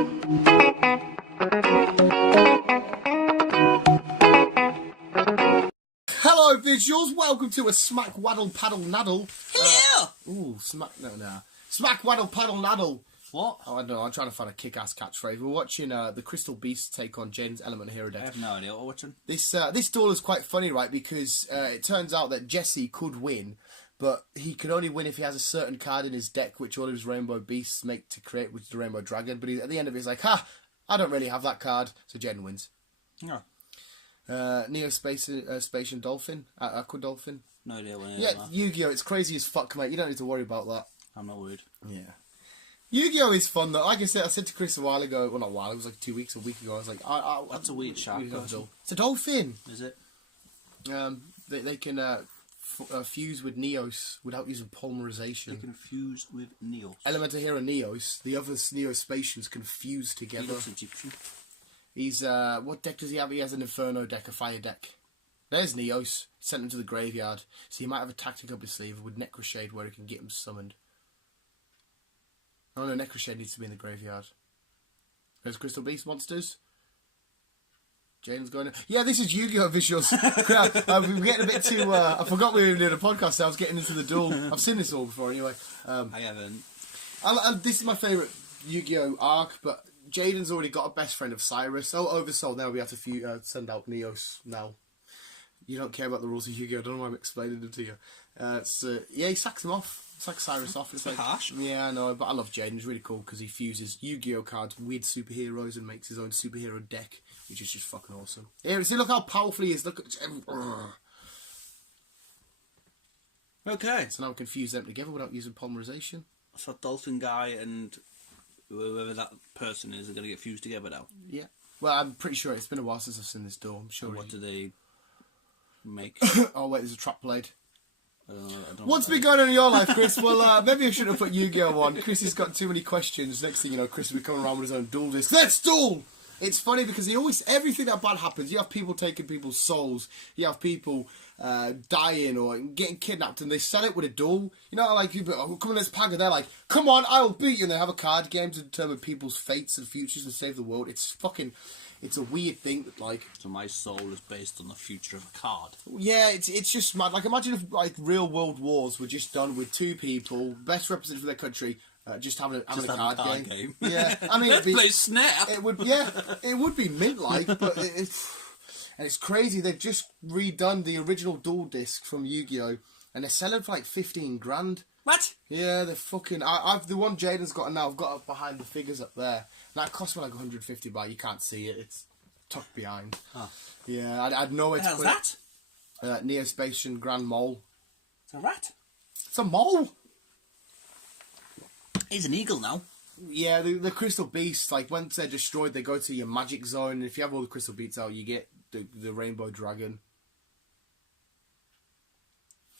Hello, visuals. Welcome to a Smack Waddle Paddle Naddle. Hello! Smack Waddle Paddle Naddle. What? Oh, I don't know. I'm trying to find a kick-ass catchphrase. We're watching the Crystal Beast take on Jaden's Element Hero deck. I have no idea what we're watching. This duel is quite funny, right? Because it turns out that Jesse could win, but he can only win if he has a certain card in his deck, which all of his Rainbow Beasts make to create, which is the Rainbow Dragon. But at the end of it, he's like, I don't really have that card, so Jaden wins. Yeah. Neo-Spacian Dolphin, Aqua Dolphin. No idea what it is. Yeah, Yu-Gi-Oh! It's crazy as fuck, mate. You don't need to worry about that. I'm not worried. Yeah. Yu-Gi-Oh! Is fun, though. Like I said to Chris a while ago. Well, not a while. It was like a week ago. I was like, That's a weird shark. It's a dolphin. Is it? They can fuse with Neos without using polymerization. They can fuse with Neos. Elemental Hero Neos. The other Neo-Spacians can fuse together. He looks Egyptian. He's, what deck does he have? He has an Inferno deck, a fire deck. There's Neos. Sent him to the graveyard. So he might have a tactic up his sleeve with Necroshade where he can get him summoned. Oh no, Necroshade needs to be in the graveyard. There's Crystal Beast monsters. Jaden's going... Yeah, this is Yu-Gi-Oh! Visuals. We're getting a bit too... I forgot we were doing a podcast, so I was getting into the duel. I've seen this all before anyway. I haven't. This is my favourite Yu-Gi-Oh! Arc, but Jaden's already got a best friend of Cyrus. Oh, oversold. Now we have to send out Neos now. You don't care about the rules of Yu-Gi-Oh! I don't know why I'm explaining them to you. Yeah, he sacks him off. Sacks Cyrus off. It's like harsh. Yeah, I know, but I love Jaden. He's really cool because he fuses Yu-Gi-Oh! Cards with superheroes and makes his own superhero deck, which is just fucking awesome. Here, see, look how powerful he is. Look at... Okay. So now we can fuse them together without using polymerization. So Dolphin Guy and whoever that person is are going to get fused together now? Yeah. Well, I'm pretty sure it's been a while since I've seen this duel. I'm sure. And what do they make? Oh, wait, there's a trap blade. I don't What's been going on in your life, Chris? Well, maybe I should have put Yu-Gi-Oh! On. Chris has got too many questions. Next thing you know, Chris will be coming around with his own duel disc. Let's duel! It's funny because everything that bad happens, you have people taking people's souls, you have people dying or getting kidnapped, and they sell it with a duel. You know, like, people, come on, let's pack it. They're like, come on, I'll beat you. And they have a card game to determine people's fates and futures and save the world. It's a weird thing that, like... So my soul is based on the future of a card. Yeah, it's just mad. Like, imagine if, like, real world wars were just done with two people, best represented for their country, just having a card game. Yeah, I mean... Let's play Snap! It would be mint-like, but it's crazy. They've just redone the original dual disc from Yu-Gi-Oh! And they're selling for, like, 15 grand. What? Yeah, they're fucking... I've the one Jaden's got now, I've got it behind the figures up there. That cost me like 150 but you can't see it. It's tucked behind. Oh. Yeah, I'd know it. What the hell's that? Neo-Spacian Grand Mole. It's a rat. It's a mole! He's an eagle now. Yeah, the Crystal Beasts, like, once they're destroyed, they go to your magic zone. And if you have all the Crystal Beasts out, you get the Rainbow Dragon.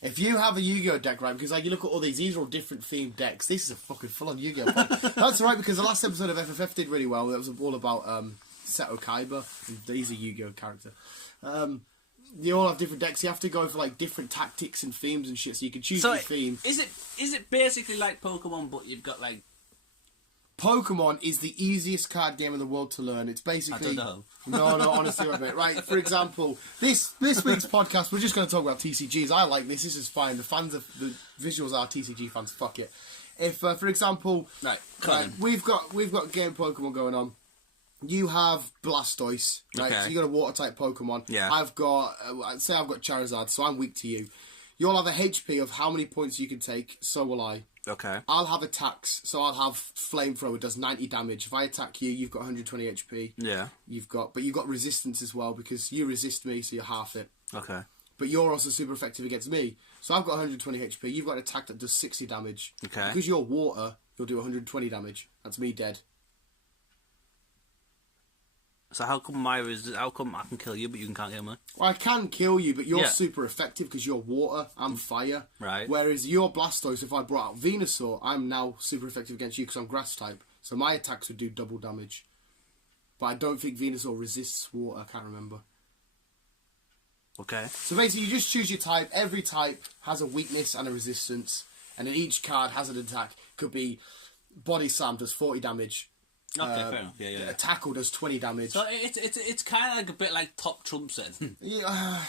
If you have a Yu-Gi-Oh! Deck, right, because like you look at all these are all different themed decks. This is a fucking full-on Yu-Gi-Oh! That's right, because the last episode of FFF did really well. That was all about Seto Kaiba. He's a Yu-Gi-Oh! Character. You all have different decks. You have to go for like different tactics and themes and shit, so you can choose your theme. Is it basically like Pokemon, but you've got like... Pokemon is the easiest card game in the world to learn. It's basically... I don't No, know. honestly, wait a minute. Right, for example, this week's podcast, we're just going to talk about TCGs. I like this. This is fine. The visuals are TCG fans. Fuck it. If, for example, right, we've got game Pokemon going on. You have Blastoise, right? Okay. So you got a water-type Pokemon. Yeah. I've got, say I've got Charizard, so I'm weak to you. You'll have a HP of how many points you can take, so will I. Okay. I'll have attacks, so I'll have Flamethrower, does 90 damage. If I attack you, you've got 120 HP. Yeah. But you've got resistance as well, because you resist me, so you're half it. Okay. But you're also super effective against me. So I've got 120 HP, you've got an attack that does 60 damage. Okay. Because you're water, you'll do 120 damage. That's me dead. So how come I can kill you, but you can't kill me? Well, I can kill you, but you're super effective because you're water, I'm fire. Right. Whereas you're Blastoise, if I brought out Venusaur, I'm now super effective against you because I'm grass type. So my attacks would do double damage. But I don't think Venusaur resists water, I can't remember. Okay. So basically you just choose your type. Every type has a weakness and a resistance. And then each card has an attack. Could be Body Slam does 40 damage. Okay, fair enough. Yeah. A tackle does 20 damage. So it's kind of like a bit like top trumps then. Yeah,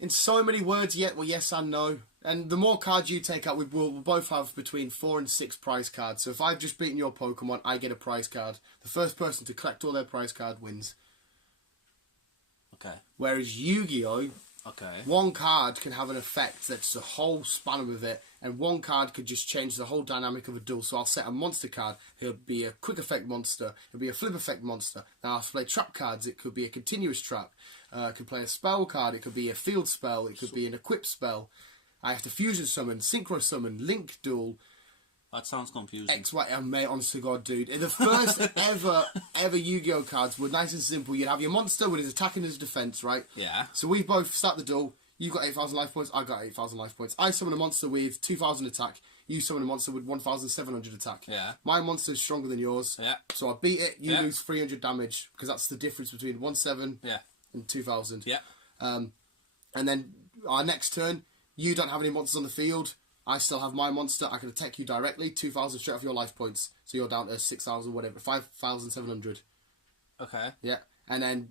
in so many words, yes and no. And the more cards you take out, we'll both have between 4 and 6 prize cards. So if I've just beaten your Pokemon, I get a prize card. The first person to collect all their prize card wins. Okay. Whereas Yu-Gi-Oh! Okay. One card can have an effect that's the whole span of it, and one card could just change the whole dynamic of a duel. So I'll set a monster card. It'll be a quick effect monster. It'll be a flip effect monster. Now I'll play trap cards. It could be a continuous trap. I could play a spell card. It could be a field spell. It could be an equip spell. I have to fusion summon, synchro summon, link duel. That sounds confusing. Mate, honest to God, dude. The first ever Yu-Gi-Oh cards were nice and simple. You'd have your monster with his attack and his defense, right? Yeah. So we both start the duel. You got 8,000 life points. I got 8,000 life points. I summon a monster with 2,000 attack. You summon a monster with 1,700 attack. Yeah. My monster is stronger than yours. Yeah. So I beat it. You lose 300 damage because that's the difference between 1,700 and 2,000. Yeah. And then our next turn, you don't have any monsters on the field. I still have my monster. I can attack you directly. 2,000 straight off your life points. So you're down to 6,000, whatever. 5,700. Okay. Yeah. And then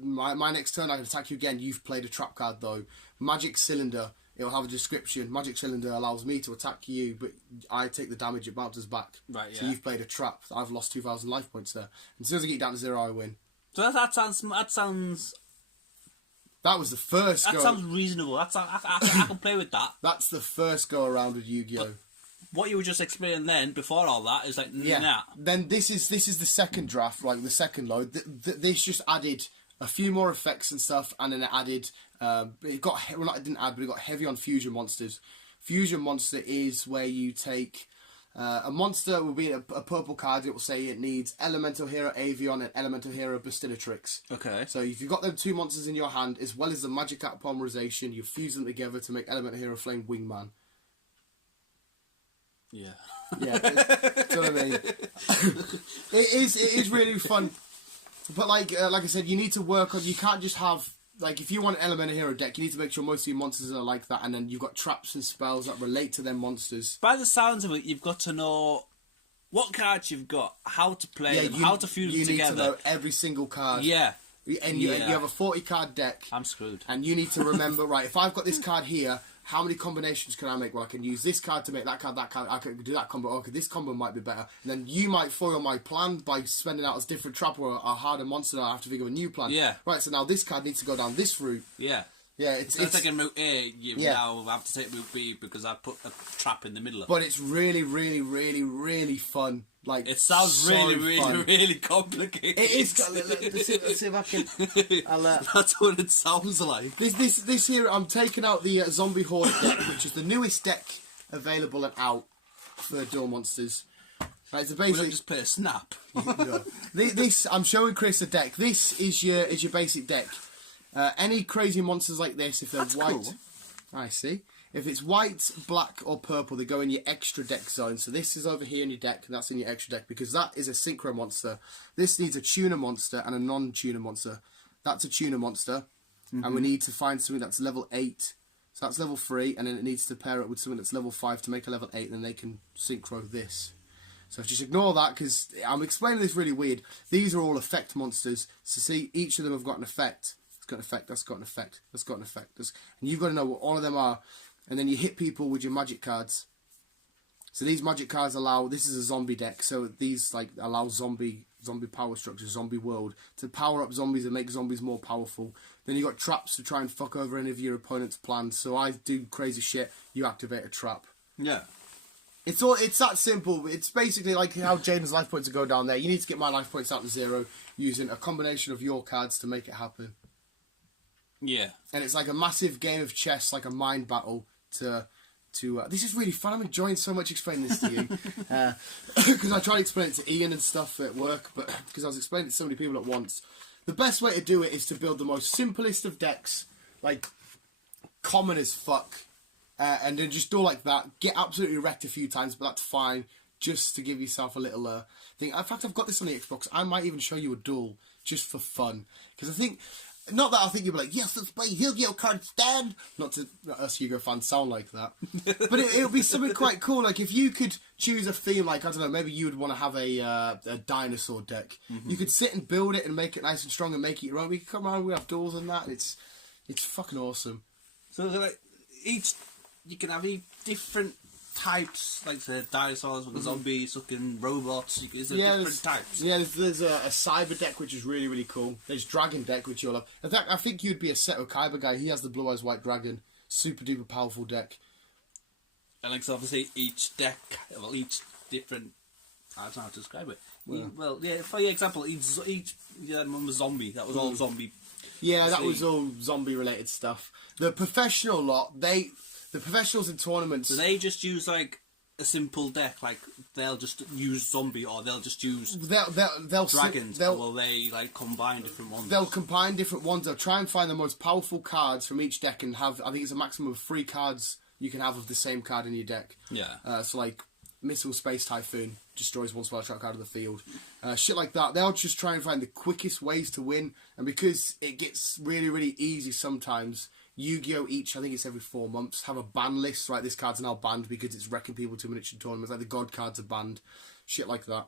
my next turn, I can attack you again. You've played a trap card, though. Magic Cylinder. It'll have a description. Magic Cylinder allows me to attack you, but I take the damage. It bounces back. Right, yeah. So you've played a trap. I've lost 2,000 life points there. And as soon as I get down to 0, I win. So that sounds... That was the first That sounds reasonable. I can play with that. That's the first go around with Yu-Gi-Oh! What you were just explaining then, before all that, is like, nah. Then this is the second draft, like the second load. This just added a few more effects and stuff, and then it added... it didn't add, but it got heavy on fusion monsters. Fusion monster is where you take... a monster will be a purple card. It will say it needs Elemental Hero Avion and Elemental Hero Bastilatrix. Okay. So if you've got them 2 monsters in your hand, as well as the Magikarp Polymerization, you fuse them together to make Elemental Hero Flame Wingman. Yeah. Yeah, do you know what I mean? It is really fun. But like I said, you need to work on... You can't just have... Like, if you want an Elemental Hero deck, you need to make sure most of your monsters are like that, and then you've got traps and spells that relate to them monsters. By the sounds of it, you've got to know what cards you've got, how to play them, how to fuse them together. You need to know every single card. Yeah. And you have a 40-card deck. I'm screwed. And you need to remember, right, if I've got this card here, how many combinations can I make? Well, I can use this card to make that card, I can do that combo. Okay, this combo might be better. And then you might foil my plan by spending out a different trap or a harder monster. I have to think of a new plan. Yeah. Right, so now this card needs to go down this route. Yeah. Yeah, it's taking route A, you now have to take route B because I put a trap in the middle of it. But it's really, really, really, really fun. Like, it sounds so really, fun. really complicated. It is. Let's see if I can. That's what it sounds like. This here, I'm taking out the Zombie Horde deck, which is the newest deck available and out for Duel Monsters. Right, so basically, we don't just play a snap. This I'm showing Chris a deck. This is your basic deck. Any crazy monsters like this, if they're That's white, cool. I see. If it's white, black, or purple, they go in your extra deck zone. So this is over here in your deck, and that's in your extra deck, because that is a synchro monster. This needs a tuner monster and a non-tuner monster. That's a tuner monster, and we need to find something that's level 8. So that's level 3, and then it needs to pair it with something that's level 5 to make a level 8, and then they can synchro this. So just ignore that, because I'm explaining this really weird. These are all effect monsters. So see, each of them have got an effect. It's got an effect, that's got an effect, that's got an effect. And you've got to know what all of them are. And then you hit people with your magic cards. So these magic cards allow... This is a zombie deck, so these like allow zombie power structure, zombie world, to power up zombies and make zombies more powerful. Then you got traps to try and fuck over any of your opponent's plans. So I do crazy shit, you activate a trap. Yeah. It's that simple. It's basically like how Jaden's life points go down there. You need to get my life points out to 0 using a combination of your cards to make it happen. Yeah. And it's like a massive game of chess, like a mind battle to this is really fun. I'm enjoying so much explaining this to you. Because I tried to explain it to Ian and stuff at work, but because I was explaining it to so many people at once. The best way to do it is to build the most simplest of decks, like common as fuck, and then just do like that. Get absolutely wrecked a few times, but that's fine, just to give yourself a little thing. In fact, I've got this on the Xbox. I might even show you a duel just for fun, because I think Not that I think you'll be like, yes, let's play Yu-Gi-Oh! Card Stand. Not to us Yu-Gi-Oh! Fans sound like that. But it'll be something quite cool. Like, if you could choose a theme, like, I don't know, maybe you would want to have a dinosaur deck. You could sit and build it and make it nice and strong and make it your own. We could come around, we have duels and that, and it's fucking awesome. So, like, you can have different types, like the dinosaurs, with the zombies, fucking robots. There's different types. Yeah, there's a cyber deck which is really, really cool. There's dragon deck which you'll love. In fact, I think you'd be a Seto Kaiba guy. He has the Blue Eyes White Dragon, super duper powerful deck. And like, so obviously each deck, well, each different. I don't know how to describe it. Yeah. For example, each one was zombie. That was all zombie. Yeah, that was all zombie related stuff. The professional lot, the professionals in tournaments... So they just use, like, a simple deck, like, they'll just use zombie, or they'll just use they'll dragons, or will they, like, combine different ones? They'll combine different ones. They'll try and find the most powerful cards from each deck and have, I think it's a maximum of 3 cards you can have of the same card in your deck. Yeah. So, like, Missile Space Typhoon destroys one spell track out of the field. Shit like that. They'll just try and find the quickest ways to win, and because it gets really, really easy sometimes... Yu-Gi-Oh! Each, I think it's every 4 months, have a ban list. Right, this card's now banned because it's wrecking people to miniature tournaments. Like the God cards are banned, shit like that.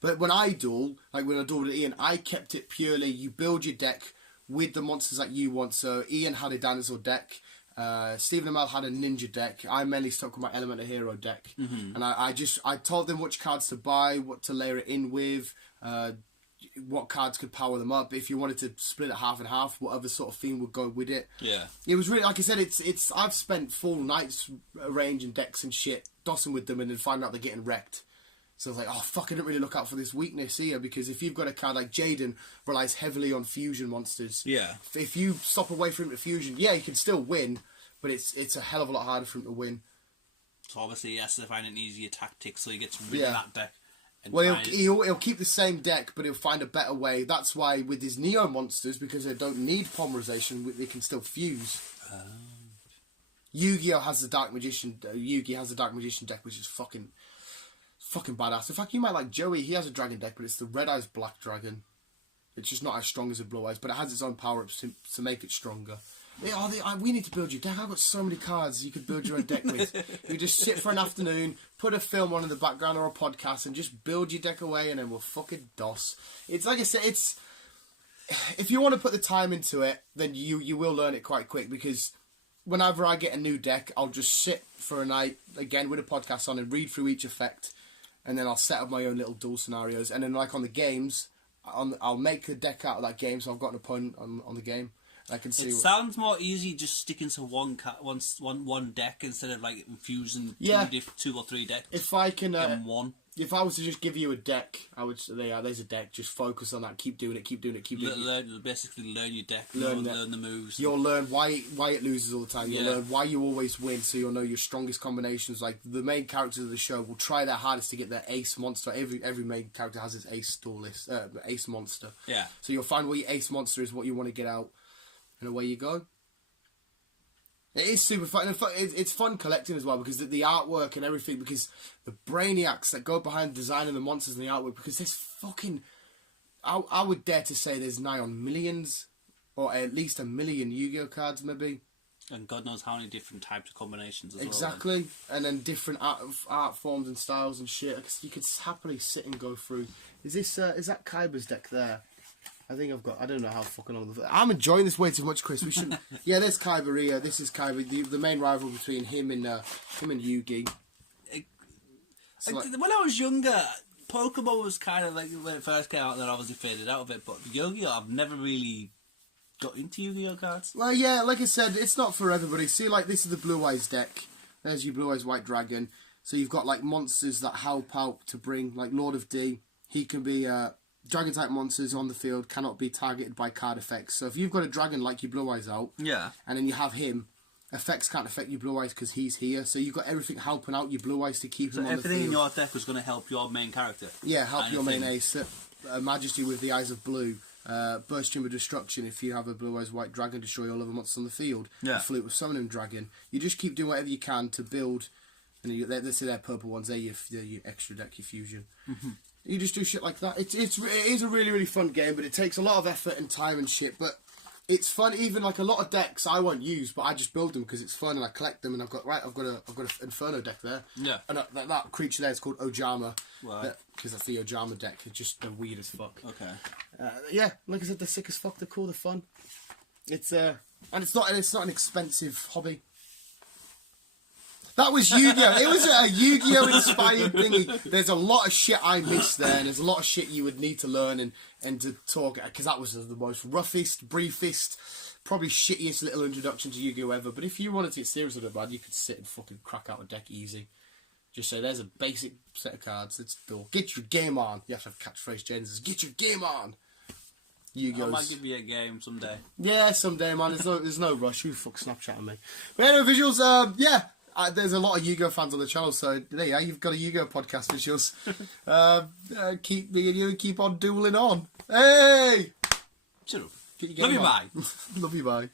But when I duel, like when I dueled with Ian, I kept it purely, you build your deck with the monsters that you want. So Ian had a dinosaur deck, Stephen Amell had a ninja deck. I mainly stuck with my Elemental Hero deck. And I told them which cards to buy, what to layer it in with, what cards could power them up. If you wanted to split it half and half, whatever sort of theme would go with it. Yeah. It was really, like I said, it's I've spent full nights arranging decks and shit, dossing with them, and then finding out they're getting wrecked. So I was like, oh fuck, I didn't really look out for this weakness here, because if you've got a card like Jaden relies heavily on fusion monsters. Yeah. If you stop away from him to fusion, yeah, you can still win, but it's a hell of a lot harder for him to win. So obviously he has to find an easier tactic, so he gets rid of that deck. Well, he'll keep the same deck, but he'll find a better way. That's why with his Neo monsters, because they don't need polymerization, they can still fuse. Yu-Gi-Oh! Has the Dark Magician. Yu-Gi has the Dark Magician deck, which is fucking badass. In fact, you might like Joey. He has a dragon deck, but it's the Red Eyes Black Dragon. It's just not as strong as the Blue Eyes, but it has its own power-ups to make it stronger. We need to build your deck. I've got so many cards you could build your own deck with. You just sit for an afternoon, put a film on in the background or a podcast, and just build your deck away, and then we'll fucking DOS. It's like I said, if you want to put the time into it, then you will learn it quite quick, because whenever I get a new deck, I'll just sit for a night, again, with a podcast on and read through each effect, and then I'll set up my own little duel scenarios, and then like on the games, I'll make a deck out of that game, so I've got an opponent on the game. I can see. It sounds more easy just sticking to one deck instead of like infusing two or three decks. If I can, one. If I was to just give you a deck, I would say, there's a deck. Just focus on that. Keep doing it. Keep doing it. Keep doing it. Basically, learn your deck. Learn the moves. You'll learn why it loses all the time. You'll learn why you always win. So you'll know your strongest combinations. Like the main characters of the show will try their hardest to get their ace monster. Every main character has his ace store list, ace monster. Yeah. So you'll find what your ace monster is, what you want to get out, and away you go. It is super fun. And it's fun collecting as well, because the artwork and everything, because the brainiacs that go behind designing the monsters and the artwork, because there's fucking... I would dare to say there's nigh on millions, or at least 1 million Yu-Gi-Oh! Cards, maybe. And God knows how many different types of combinations as exactly. well. Exactly. And then different art forms and styles and shit. You could happily sit and go through... Is that Kaiba's deck there? I don't know how fucking long... I'm enjoying this way too much, Chris. We shouldn't... Yeah, there's Kaiba here. This is Kaiba, the main rival between him and Yugi. When I was younger, Pokemon was kind of like, when it first came out, then obviously faded out of it, but Yu-Gi-Oh! I've never really got into Yu-Gi-Oh! Cards. Well, yeah, like I said, it's not for everybody. See, like, this is the Blue Eyes deck. There's your Blue Eyes White Dragon. So you've got, like, monsters that help out to bring, like, Lord of D. He can be... Dragon-type monsters on the field cannot be targeted by card effects. So if you've got a dragon like your Blue Eyes out, and then you have him, effects can't affect your Blue Eyes because he's here. So you've got everything helping out your Blue Eyes to keep him on the field. Everything in your deck was going to help your main character. Yeah, help your main ace. Majesty with the Eyes of Blue. Burst Stream of Destruction if you have a Blue Eyes White Dragon, destroy all other monsters on the field. Yeah. Flute with Summoning Dragon. You just keep doing whatever you can to build. And let's say they're purple ones. They're your extra deck, your fusion. You just do shit like that. It is a really, really fun game, but it takes a lot of effort and time and shit. But it's fun. Even like a lot of decks I won't use, but I just build them because it's fun and I collect them. And I've got an Inferno deck there. Yeah. And that creature there is called Ojama. Right. Because that's the Ojama deck. It's just the weird as fuck. Okay. Yeah, like I said, they're sick as fuck. They're cool. They're fun. It's and it's not an expensive hobby. That was Yu-Gi-Oh! It was a Yu-Gi-Oh! Inspired thingy. There's a lot of shit I missed there, and there's a lot of shit you would need to learn and to talk, because that was the most roughest, briefest, probably shittiest little introduction to Yu-Gi-Oh! Ever. But if you wanted to get serious with it, bad, you could sit and fucking crack out a deck easy. Just say, there's a basic set of cards, let's go. Get your game on. You have to have catchphrase Jens. Get your game on. Yu-Gi-Oh's. I might give you a game someday. Yeah, someday, man. There's no rush. Who the fuck Snapchatting me? But anyway, visuals, yeah. There's a lot of Yu-Gi-Oh! Fans on the channel, so there you are. You've got a Yu-Gi-Oh! Podcast visuals. Keep me and you keep on dueling on. Hey! Shut up. Love you, bye. Love you, bye.